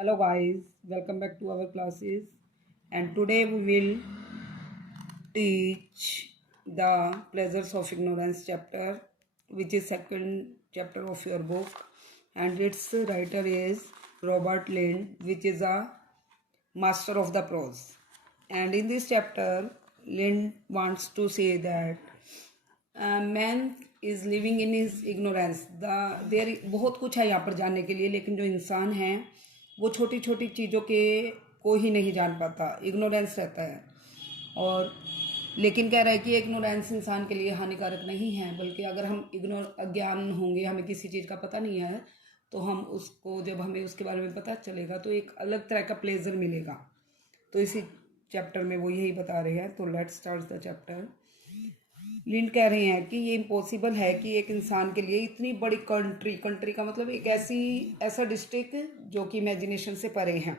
Hello guys, welcome back to our classes, and today we will teach the pleasures of ignorance chapter, which is second chapter of your book, and its writer is Robert Lind, which is a master of the prose. And in this chapter Lind wants to say that man is living in his ignorance. देर बहुत कुछ है यहाँ पर जानने के लिए, लेकिन जो इंसान है वो छोटी छोटी चीज़ों के को ही नहीं जान पाता, इग्नोरेंस रहता है। और लेकिन कह रहा है कि इग्नोरेंस इंसान के लिए हानिकारक नहीं है, बल्कि अगर हम अज्ञान होंगे, हमें किसी चीज़ का पता नहीं है, तो हम उसको जब हमें उसके बारे में पता चलेगा तो एक अलग तरह का प्लेजर मिलेगा। तो इसी चैप्टर में वो यही बता रहे हैं। तो लेट्स स्टार्ट द चैप्टर। लिंड कह रहे हैं कि ये इम्पॉसिबल है कि एक इंसान के लिए इतनी बड़ी कंट्री का मतलब एक ऐसा डिस्ट्रिक्ट जो कि इमेजिनेशन से परे हैं,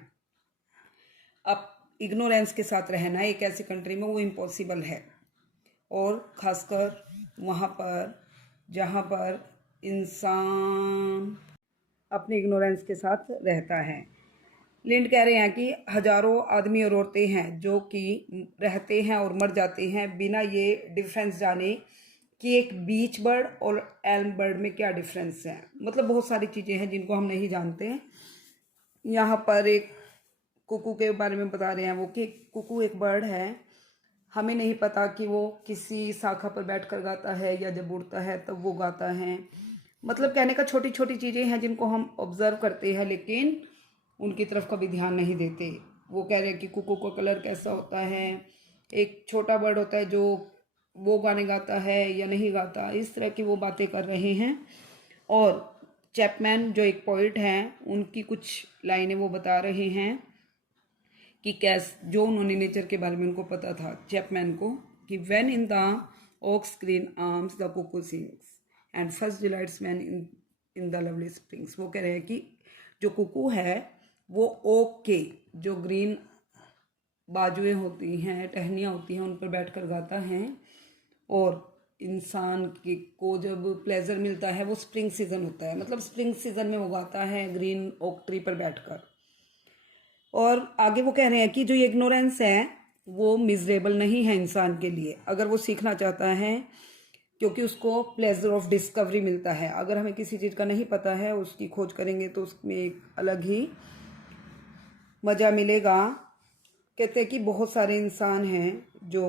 अब इग्नोरेंस के साथ रहना एक ऐसी कंट्री में वो इम्पॉसिबल है, और ख़ासकर वहाँ पर जहाँ पर इंसान अपने इग्नोरेंस के साथ रहता है। लिंड कह रहे हैं कि हजारों आदमी और औरतें हैं जो कि रहते हैं और मर जाते हैं बिना ये डिफरेंस जाने कि एक बीच बर्ड और एल्म बर्ड में क्या डिफरेंस है। मतलब बहुत सारी चीज़ें हैं जिनको हम नहीं जानते। यहाँ पर एक कुकू के बारे में बता रहे हैं वो कि कुकू एक बर्ड है, हमें नहीं पता कि वो किसी शाखा पर बैठकर गाता है या जब उड़ता है तब वो गाता है। मतलब कहने का छोटी छोटी चीज़ें हैं जिनको हम ऑब्जर्व करते हैं लेकिन उनकी तरफ कभी ध्यान नहीं देते। वो कह रहे हैं कि कुकू का कलर कैसा होता है, एक छोटा बर्ड होता है जो वो गाने गाता है या नहीं गाता, इस तरह की वो बातें कर रहे हैं। और चैपमैन जो एक पोइट हैं, उनकी कुछ लाइनें वो बता रहे हैं कि जो उन्होंने नेचर के बारे में उनको पता था चैपमैन को, कि when in the oaks green arms the cuckoo sings and first delights man in the lovely springs. वो कह रहे हैं कि जो कुकू है वो ओक के जो ग्रीन बाजुएं होती हैं, टहनियाँ होती हैं, उन पर बैठकर गाता है। और इंसान को जब प्लेजर मिलता है वो स्प्रिंग सीजन होता है, मतलब स्प्रिंग सीजन में वो गाता है ग्रीन ओक ट्री पर बैठकर। और आगे वो कह रहे हैं कि जो इग्नोरेंस है वो मिजरेबल नहीं है इंसान के लिए, अगर वो सीखना चाहता है, क्योंकि उसको प्लेजर ऑफ डिस्कवरी मिलता है। अगर हमें किसी चीज़ का नहीं पता है, उसकी खोज करेंगे तो उसमें एक अलग ही मज़ा मिलेगा। कहते हैं कि बहुत सारे इंसान हैं जो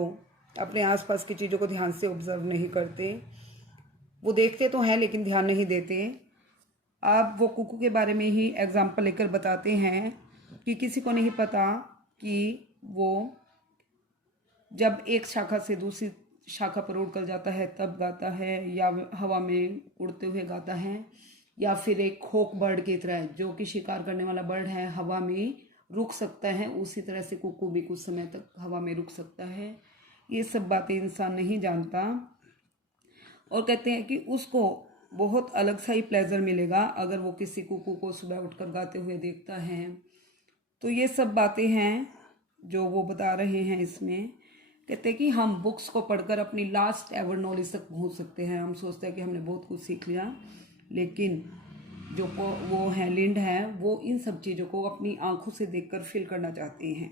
अपने आसपास की चीज़ों को ध्यान से ऑब्जर्व नहीं करते, वो देखते तो हैं लेकिन ध्यान नहीं देते। आप वो कुकू के बारे में ही एग्जाम्पल लेकर बताते हैं कि किसी को नहीं पता कि वो जब एक शाखा से दूसरी शाखा पर उड़कर जाता है तब गाता है, या हवा में उड़ते हुए गाता है, या फिर एक होक बर्ड की तरह जो कि शिकार करने वाला बर्ड है, हवा में रुक सकता है, उसी तरह से कुकू भी कुछ समय तक हवा में रुक सकता है। ये सब बातें इंसान नहीं जानता। और कहते हैं कि उसको बहुत अलग सा ही प्लेजर मिलेगा अगर वो किसी कुकू को सुबह उठकर गाते हुए देखता है। तो ये सब बातें हैं जो वो बता रहे हैं इसमें। कहते हैं कि हम बुक्स को पढ़कर अपनी लास्ट एवर नॉलेज तक पहुंच सकते हैं। हम सोचते हैं कि हमने बहुत कुछ सीख लिया, लेकिन जो वो है लिंड है, वो इन सब चीज़ों को अपनी आंखों से देखकर फील करना चाहते हैं।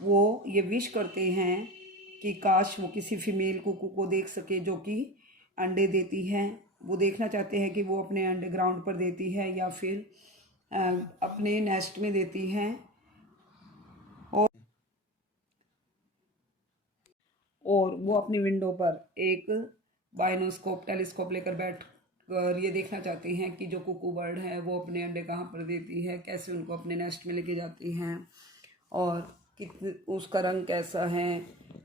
वो ये विश करते हैं कि काश वो किसी फीमेल कुकू को देख सके जो कि अंडे देती है। वो देखना चाहते हैं कि वो अपने अंडे ग्राउंड पर देती है या फिर अपने नेस्ट में देती है। और वो अपनी विंडो पर एक बाइनोस्कोप टेलीस्कोप लेकर बैठ कर ये देखना चाहती हैं कि जो कुकू बर्ड है वो अपने अंडे कहाँ पर देती है, कैसे उनको अपने नेस्ट में लेके जाती हैं, और कितने उसका रंग कैसा है,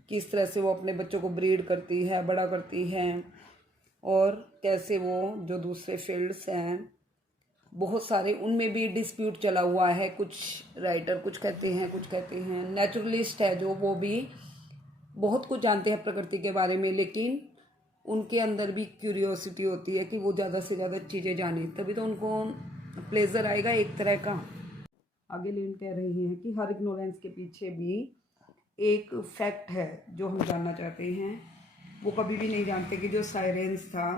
किस तरह से वो अपने बच्चों को ब्रीड करती है, बड़ा करती है, और कैसे वो जो दूसरे फील्ड्स हैं बहुत सारे उनमें भी डिस्प्यूट चला हुआ है। कुछ राइटर कुछ कहते हैं, कुछ कहते हैं नेचुरलिस्ट है जो वो भी बहुत कुछ जानते हैं प्रकृति के बारे में, लेकिन उनके अंदर भी क्यूरियोसिटी होती है कि वो ज़्यादा से ज़्यादा चीज़ें जाने, तभी तो उनको प्लेजर आएगा एक तरह का। आगे लिन कह रही हैं कि हर इग्नोरेंस के पीछे भी एक फैक्ट है जो हम जानना चाहते हैं। वो कभी भी नहीं जानते कि जो साइरेंस था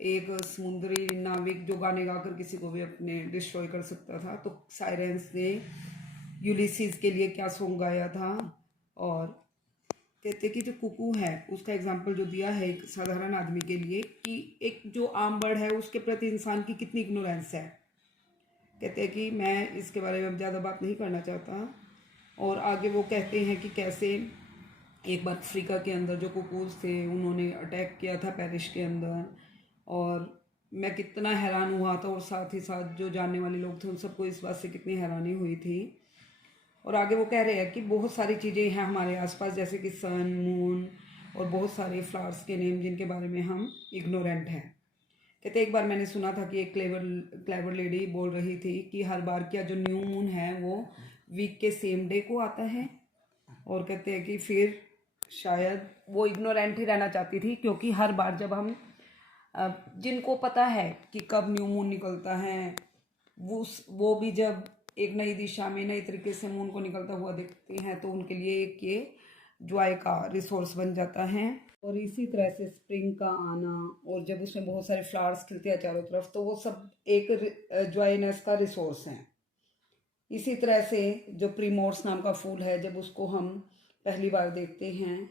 एक समुद्री नाविक जो गाने गाकर किसी को भी अपने डिस्ट्रॉय कर सकता था। तो साइरेंस ने यूलिसीज के लिए क्या सॉन्ग गाया था। और कहते कि जो कुकू है उसका एग्जाम्पल जो दिया है एक साधारण आदमी के लिए कि एक जो आम बर्ड है उसके प्रति इंसान की कितनी इग्नोरेंस है। कहते हैं कि मैं इसके बारे में ज़्यादा बात नहीं करना चाहता। और आगे वो कहते हैं कि कैसे एक बार अफ्रीका के अंदर जो कुकूज थे उन्होंने अटैक किया था पेरिस के अंदर, और मैं कितना हैरान हुआ था और साथ ही साथ जो जानने वाले लोग थे उन सबको इस बात से कितनी हैरानी हुई थी। और आगे वो कह रहे हैं कि बहुत सारी चीज़ें हैं हमारे आसपास जैसे कि सन, मून और बहुत सारे फ्लावर्स के नेम जिनके बारे में हम इग्नोरेंट हैं। कहते एक बार मैंने सुना था कि एक क्लेवर लेडी बोल रही थी कि हर बार क्या जो न्यू मून है वो वीक के सेम डे को आता है। और कहते हैं कि फिर शायद वो इग्नोरेंट ही रहना चाहती थी, क्योंकि हर बार जब हम जिनको पता है कि कब न्यू मून निकलता है वो भी जब एक नई दिशा में नई तरीके से मून को निकलता हुआ देखते हैं तो उनके लिए एक ये जॉय का रिसोर्स बन जाता है। और इसी तरह से स्प्रिंग का आना और जब उसमें बहुत सारे फ्लावर्स खिलते हैं चारों तरफ तो वो सब एक जॉयनेस का रिसोर्स है। इसी तरह से जो प्रीमोर्स नाम का फूल है जब उसको हम पहली बार देखते हैं,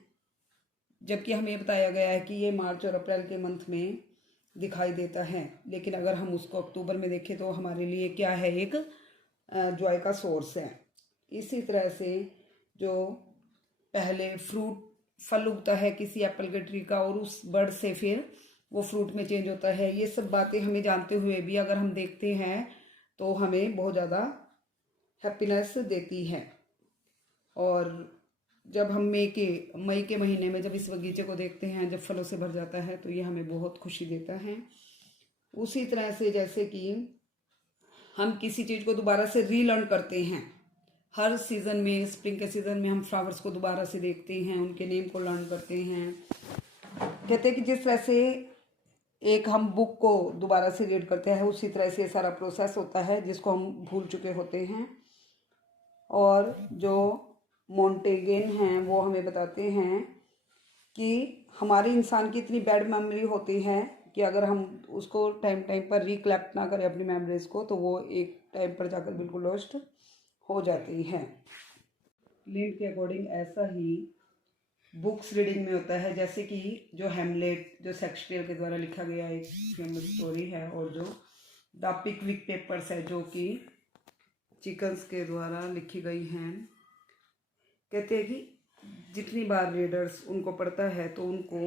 जबकि हमें बताया गया है कि ये मार्च और अप्रैल के मंथ में दिखाई देता है, लेकिन अगर हम उसको अक्टूबर में देखें तो हमारे लिए क्या है, एक जॉय का सोर्स है। इसी तरह से जो पहले फल उगता है किसी एप्पल के ट्री का और उस बर्ड से फिर वो फ्रूट में चेंज होता है, ये सब बातें हमें जानते हुए भी अगर हम देखते हैं तो हमें बहुत ज़्यादा हैप्पीनेस देती है। और जब हम मई के महीने में जब इस बगीचे को देखते हैं जब फलों से भर जाता है तो ये हमें बहुत खुशी देता है। उसी तरह से जैसे कि हम किसी चीज़ को दोबारा से रीलर्न करते हैं, हर सीज़न में स्प्रिंग के सीज़न में हम फ्लावर्स को दोबारा से देखते हैं, उनके नेम को लर्न करते हैं। कहते हैं कि जिस तरह से एक हम बुक को दोबारा से रीड करते हैं उसी तरह से सारा प्रोसेस होता है जिसको हम भूल चुके होते हैं। और जो मोंटेगेन हैं वो हमें बताते हैं कि हमारी इंसान की इतनी बैड मेमोरी होती है कि अगर हम उसको टाइम टाइम पर रिकलेक्ट ना करें अपनी मेमोरीज को तो वो एक टाइम पर जाकर बिल्कुल लॉस्ट हो जाती है। लिंड के अकॉर्डिंग ऐसा ही बुक्स रीडिंग में होता है, जैसे कि जो हेमलेट जो शेक्सपियर के द्वारा लिखा गया एक फेमस स्टोरी है, और जो द पिकविक पेपर्स है जो कि चिकन्स के द्वारा लिखी गई हैं। कहते हैं कि जितनी बार रीडर्स उनको पढ़ता है तो उनको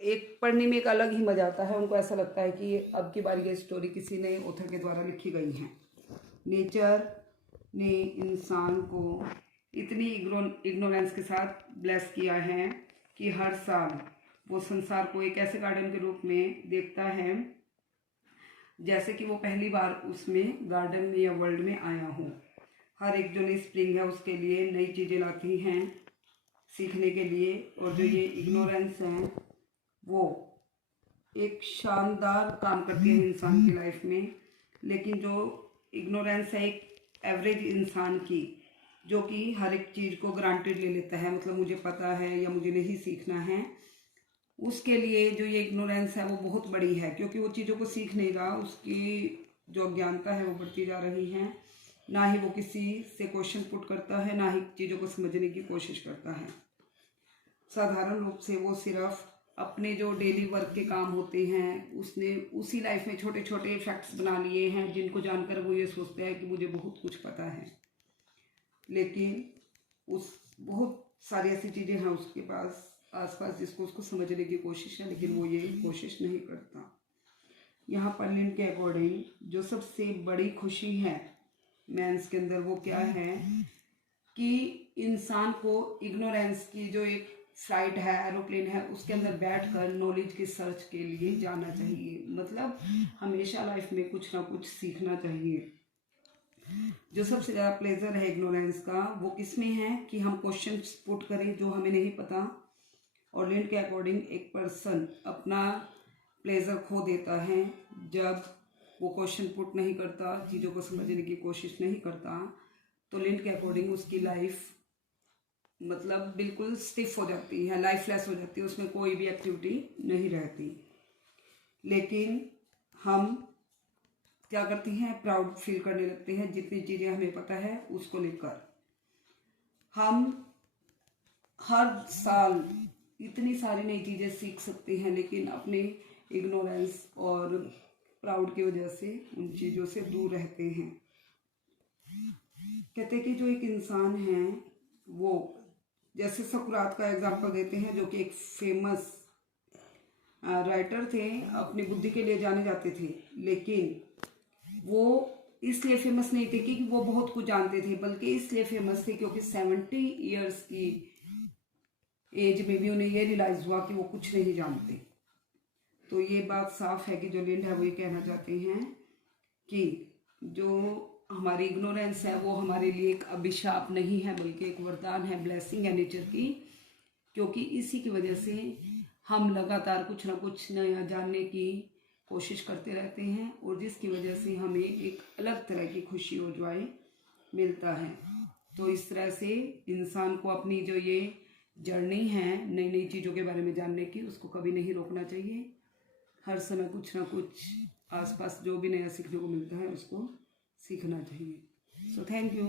एक पढ़ने में एक अलग ही मजा आता है, उनको ऐसा लगता है कि अब की बार ये स्टोरी किसी नए ऑथर के द्वारा लिखी गई है। नेचर ने इंसान को इतनी इग्नोरेंस के साथ ब्लेस किया है कि हर साल वो संसार को एक ऐसे गार्डन के रूप में देखता है जैसे कि वो पहली बार उसमें गार्डन में या वर्ल्ड में आया हो। हर एक जो नई स्प्रिंग है उसके लिए नई चीज़ें लाती हैं सीखने के लिए, और जो ये इग्नोरेंस है वो एक शानदार काम करती है इंसान की लाइफ में। लेकिन जो इग्नोरेंस है एक एवरेज इंसान की, जो कि हर एक चीज़ को ग्रांटेड ले लेता है, मतलब मुझे पता है या मुझे नहीं सीखना है, उसके लिए जो ये इग्नोरेंस है वो बहुत बड़ी है, क्योंकि वो चीज़ों को सीख नहीं रहा, उसकी जो अज्ञानता है वो बढ़ती जा रही है। ना ही वो किसी से क्वेश्चन पुट करता है, ना ही चीज़ों को समझने की कोशिश करता है। साधारण रूप से वो सिर्फ अपने जो डेली वर्क के काम होते हैं उसने उसी लाइफ में छोटे छोटे फैक्ट्स बना लिए हैं जिनको जानकर वो ये सोचते हैं कि मुझे बहुत कुछ पता है, लेकिन उस बहुत सारी ऐसी चीज़ें हैं उसके पास आसपास जिसको उसको समझने की कोशिश है, लेकिन वो ये कोशिश नहीं करता। यहाँ पर लिंड के अकॉर्डिंग जो सबसे बड़ी खुशी है मैंस के अंदर वो क्या है कि इंसान को इग्नोरेंस की जो एक फ्लाइट है, एरोप्लेन है, उसके अंदर बैठकर नॉलेज की सर्च के लिए जाना चाहिए। मतलब हमेशा लाइफ में कुछ ना कुछ सीखना चाहिए। जो सबसे ज़्यादा प्लेजर है इग्नोरेंस का वो किसमें है कि हम क्वेश्चंस पुट करें जो हमें नहीं पता। और लिंड के अकॉर्डिंग एक पर्सन अपना प्लेजर खो देता है जब वो क्वेश्चन पुट नहीं करता, चीज़ों को समझने की कोशिश नहीं करता। तो लिंड के अकॉर्डिंग उसकी लाइफ मतलब बिल्कुल स्टिफ हो जाती है, लाइफलेस हो जाती है, उसमें कोई भी एक्टिविटी नहीं रहती। लेकिन हम क्या करते हैं, प्राउड फील करने लगते हैं जितनी चीज़ें हमें पता है उसको लेकर। हम हर साल इतनी सारी नई चीज़ें सीख सकते हैं, लेकिन अपने इग्नोरेंस और प्राउड की वजह से उन चीज़ों से दूर रहते हैं। कहते हैं कि जो एक इंसान है वो, जैसे सुकरात का एग्जाम्पल देते हैं, जो कि एक फेमस राइटर थे, अपनी बुद्धि के लिए जाने जाते थे, लेकिन वो इसलिए फेमस नहीं थे कि वो बहुत कुछ जानते थे, बल्कि इसलिए फेमस थे क्योंकि 70 इयर्स की एज में भी उन्हें ये रियलाइज हुआ कि वो कुछ नहीं जानते। तो ये बात साफ है कि जो लिंड है वो ये कहना चाहते हैं कि जो हमारी इग्नोरेंस है वो हमारे लिए एक अभिशाप नहीं है, बल्कि एक वरदान है, ब्लेसिंग है नेचर की, क्योंकि इसी की वजह से हम लगातार कुछ ना कुछ नया जानने की कोशिश करते रहते हैं, और जिसकी वजह से हमें एक अलग तरह की खुशी और जॉय मिलता है। तो इस तरह से इंसान को अपनी जो ये जर्नी है नई नई चीज़ों के बारे में जानने की, उसको कभी नहीं रोकना चाहिए। हर समय कुछ ना कुछ आसपास जो भी नया सीखने को मिलता है उसको सीखना चाहिए। So thank you.